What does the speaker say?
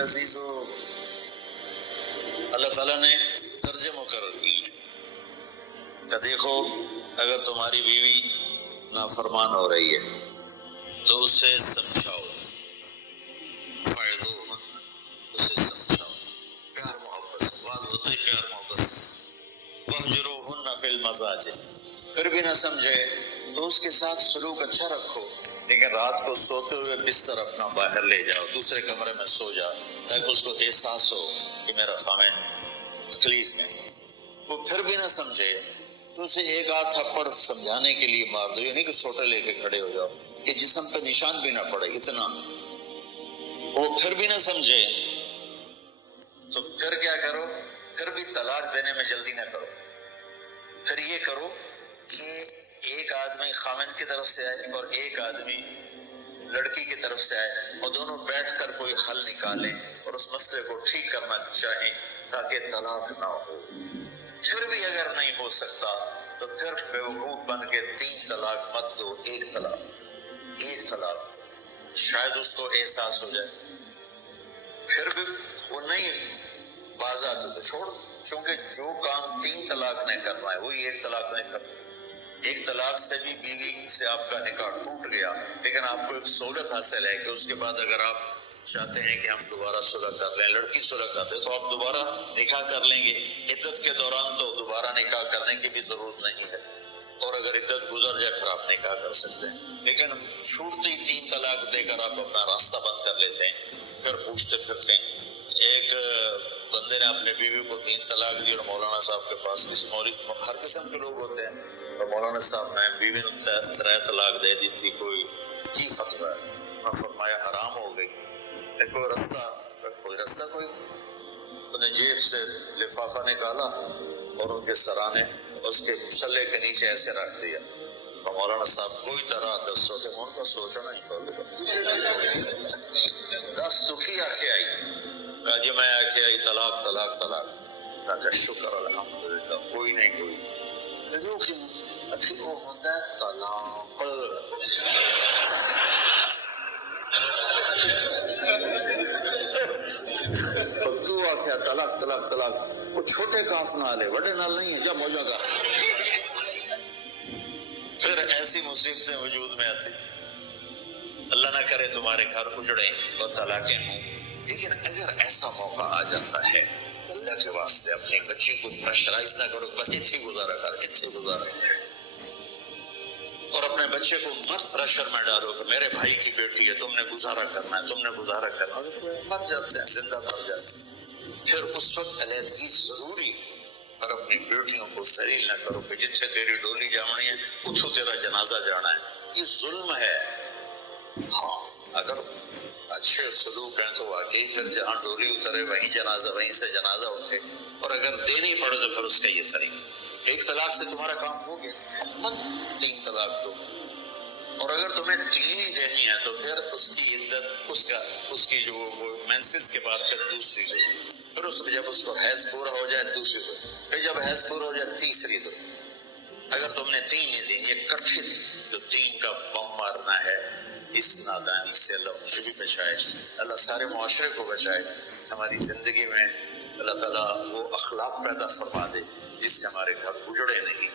میرے عزیزو، اللہ تعالیٰ نے درجے مقرر کیے کہ دیکھو اگر تمہاری بیوی نافرمان ہو رہی ہے تو اسے سمجھاؤ، فائدوہن، اسے سمجھاؤ پیار محبت سے، بات ہوتا ہے پیار محبت سے، وہجروہن فی المضاجع، پھر بھی نہ سمجھے تو اس کے ساتھ سلوک اچھا رکھو، لیکن رات کو سوتے ہوئے بستر اپنا باہر لے جاؤ، دوسرے کمرے میں سو جاؤ تاکہ اس کو احساس ہو کہ میرا خاوند تکلیف میں، وہ پھر بھی نہ سمجھے تو اسے ایک آدھ تھپڑ سمجھانے کے لیے مار دو، یہ نہیں کہ سوٹے لے کے کھڑے ہو جاؤ کہ جسم پہ نشان بھی نہ پڑے اتنا، وہ پھر بھی نہ سمجھے تو پھر کیا کرو، پھر بھی طلاق دینے میں جلدی نہ کرو، پھر یہ کرو کہ ایک آدمی خاوند کی طرف سے آئے اور ایک آدمی لڑکی کی طرف سے آئے اور دونوں بیٹھ کر کوئی حل نکالیں اور اس مسئلے کو ٹھیک کرنا چاہیں تاکہ طلاق نہ ہو۔ پھر بھی اگر نہیں ہو سکتا تو پھر بیوقوف بن کے 3 طلاق مت دو، ایک طلاق، شاید اس کو احساس ہو جائے، پھر بھی وہ نہیں باز آتے تو چھوڑ، کیونکہ جو کام 3 طلاق نے کرنا ہے وہی 1 طلاق نے کرنا۔ 1 طلاق سے بھی بیوی سے آپ کا نکاح ٹوٹ گیا، لیکن آپ کو ایک سہولت حاصل ہے کہ اس کے بعد اگر آپ چاہتے ہیں کہ ہم دوبارہ صلح کر لیں، لڑکی صلح کر لے تو آپ دوبارہ نکاح کر لیں گے، عدت کے دوران تو دوبارہ نکاح کرنے کی بھی ضرورت نہیں ہے، اور اگر عدت گزر جائے پھر آپ نکاح کر سکتے ہیں، لیکن چھوٹتی 3 طلاق دے کر آپ اپنا راستہ بند کر لیتے ہیں، پھر پوچھتے پھرتے ہیں۔ ایک بندے نے اپنے بیوی کو 3 طلاق دی اور مولانا صاحب کے پاس ہر قسم کے لوگ ہوتے ہیں، اور مولانا صاحب نے بیوی نے 3 طلاق دے دی تھی، کوئی کی فتویٰ ہے؟ میں فرمایا حرام ہو گئی، کوئی رستہ انہیں جیب سے لفافہ نکالا اور ان کے سرانے اس کے مسلح کے نیچے ایسے رکھ دیا، تو مولانا صاحب کوئی طرح 10 سوچے ان کا سوچنا ہی 10 دکھی آنکھیں آئی، کہا جی میں آنکھیں آئی طلاق طلاق طلاق، کہا شکر الحمدللہ کوئی نہیں کوئی، لگو کیوں اچھی وہ ہوتا ہے طلاق، تو آخیا طلاق طلاق طلاق، وہ چھوٹے کاف نہ لے بڑے نال نہیں ہے، جب موجہ کر، پھر ایسی مصیبتیں وجود میں آتی، اللہ نہ کرے تمہارے گھر اجڑیں اور طلاقیں ہوں، لیکن اگر ایسا موقع آ جاتا ہے تو اللہ کے واسطے اپنی بچی کو پریشرائز نہ کرو، بس اتھی گزارا کر، اور اپنے بچے کو مت پریشر میں ڈالو کہ میرے بھائی کی بیٹی ہے تم نے گزارا کرنا ہے، مت جاتے ہیں، زندہ مر جاتے ہیں، پھر اس وقت علیحدگی ضروری، اور اپنی بیٹیوں کو ذلیل نہ کرو کہ جتنے تیری ڈولی جانی ہے اتھو تیرا جنازہ جانا ہے، یہ ظلم ہے۔ ہاں اگر اچھے سلوک ہیں تو واقعی پھر جہاں ڈولی اترے وہیں سے جنازہ اٹھے، اور اگر دینی پڑے تو پھر اس کا یہ طریقہ، 1 طلاق سے تمہارا کام ہو گیا، مت 3 طلاق دو، اور اگر تمہیں 3 ہی دینی ہے تو پھر اس کی عدت اس کی جو مینسس کے بعد پھر دوسری دو، پھر جب اس کو حیض پورا ہو جائے دوسری دو، پھر جب حیض پورا ہو جائے تیسری دو، اگر تم نے 3 ہی دی، یہ کٹھن جو 3 کا بم مارنا ہے، اس نادانی سے اللہ مجھے بھی بچائے، اللہ سارے معاشرے کو بچائے، ہماری زندگی میں اللہ تعالیٰ وہ اخلاق پیدا فرما دے جس سے ہمارے گھر اجڑے نہیں،